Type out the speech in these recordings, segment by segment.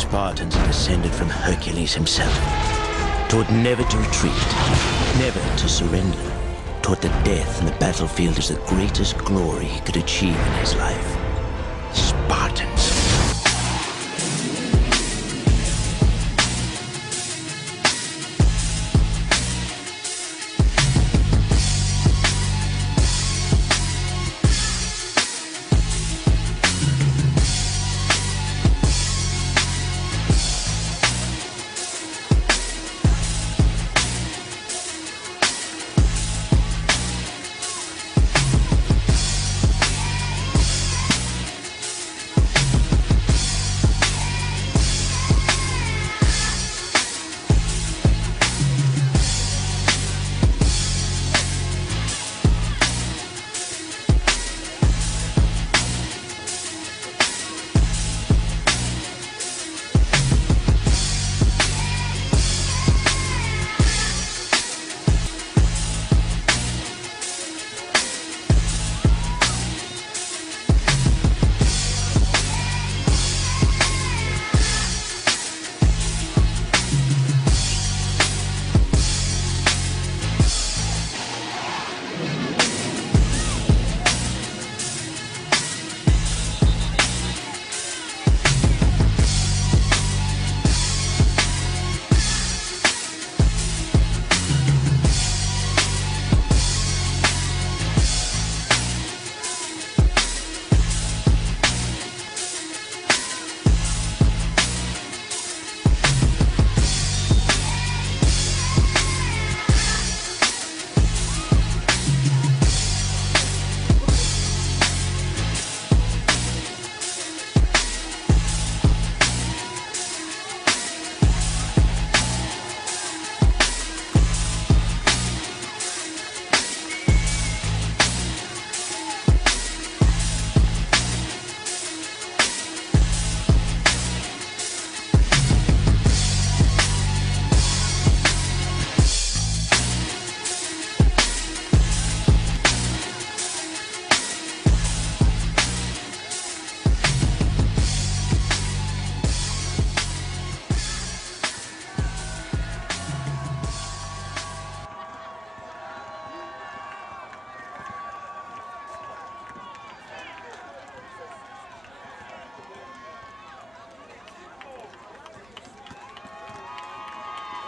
Spartans are descended from Hercules himself. Taught never to retreat, never to surrender. Taught that death in the battlefield is the greatest glory he could achieve in his life. Spartans.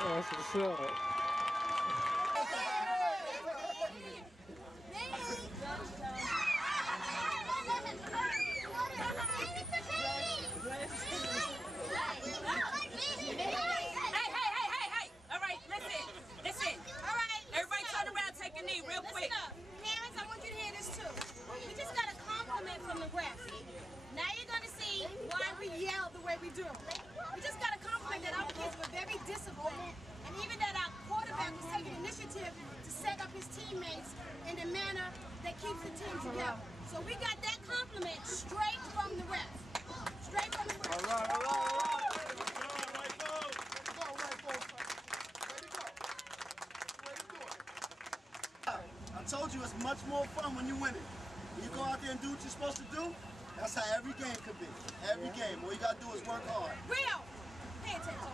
That's what's up. Hey. All right, listen. All right, everybody turn around, take a knee real quick. Listen up. Parents, I want you to hear this too. We just got a compliment from the ref. Now you're going to see why we yell the way we do. We just got a compliment that our kids were very disciplined, and even that our quarterback was taking initiative to set up his teammates in a manner that keeps the team together. So we got that compliment straight from the ref. Straight from the ref. All right. I told you it's much more fun when you win it. When you go out there and do what you're supposed to do, that's how every game could be. Every game. All you gotta do is work hard. Real. Pay attention.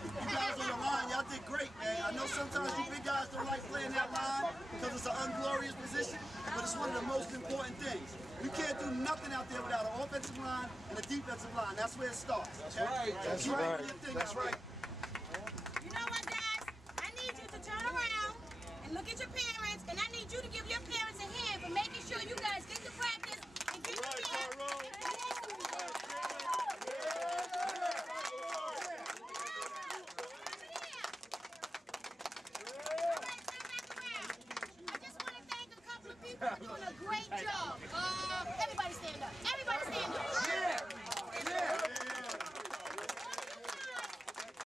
You guys on the line, y'all did great, man. I know sometimes you big guys don't like playing that line because it's an unglorious position, but it's one of the most important things. You can't do nothing out there without an offensive line and a defensive line. That's where it starts. That's right. That's right. That's right. You know what, guys? I need you to turn around and look at your parents, and I need you to give your parents a hand for making sure you guys get to practice and get prepared. I just want to thank a couple of people for doing a great job. Everybody stand up. Everybody stand up.